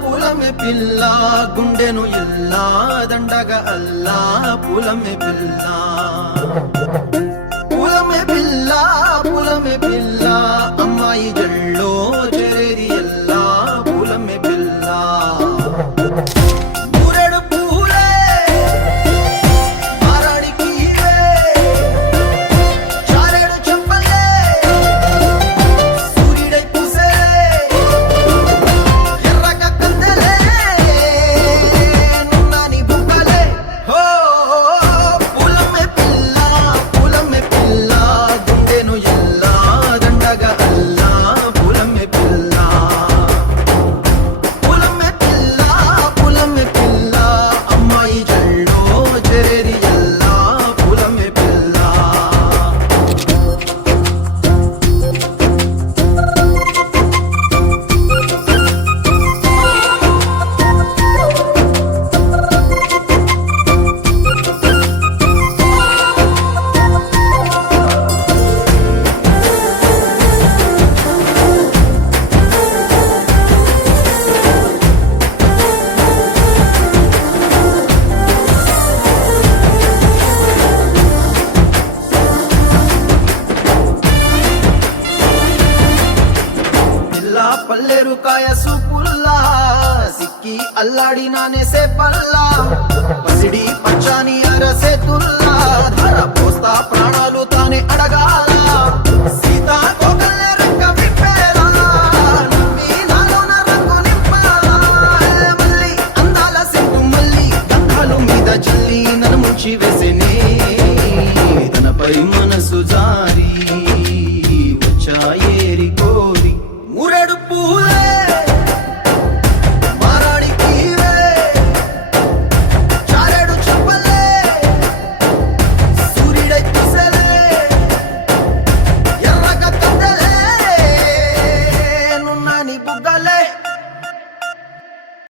పూలమే పిల్ల గుండెను ఇల్లా దండగా అల్లా పూలమే పిల్ల పూలమే పిల్ల అమ్మాయి జల్లో చేరేది ఎల్లా పూలమే పిల్ల ఊరెడు పూలే మారాడికి చారెడు చెప్పలే సూర్యుడై పూసే ఎర్రగా కందలే నున్నాని బుక్కలే హో పూలమే పిల్ల గుండెను ఎల్లా దండగా అల్లా పూలమే పిల్ల అమ్మాయి జల్లో చేరేది ఎల్లా పూలమే పిల్ల పల్లేరు కాయ సూపుల్లా సిక్కి అల్లాడినానే సే పల్లా పసిడి పచ్చాని అరసే తుల్లా ధర పోస్తా ప్రాణాలు తానే అడగాల సీతా కోకల్లే రెక్క విప్పేలా నవ్వి నాలోన రంగు నింపాలా మళ్ళీ అందాల సెంటు మళ్ళీ గంధాలు మీద చల్లి నన్ను ముంచి వేసేనే తనపై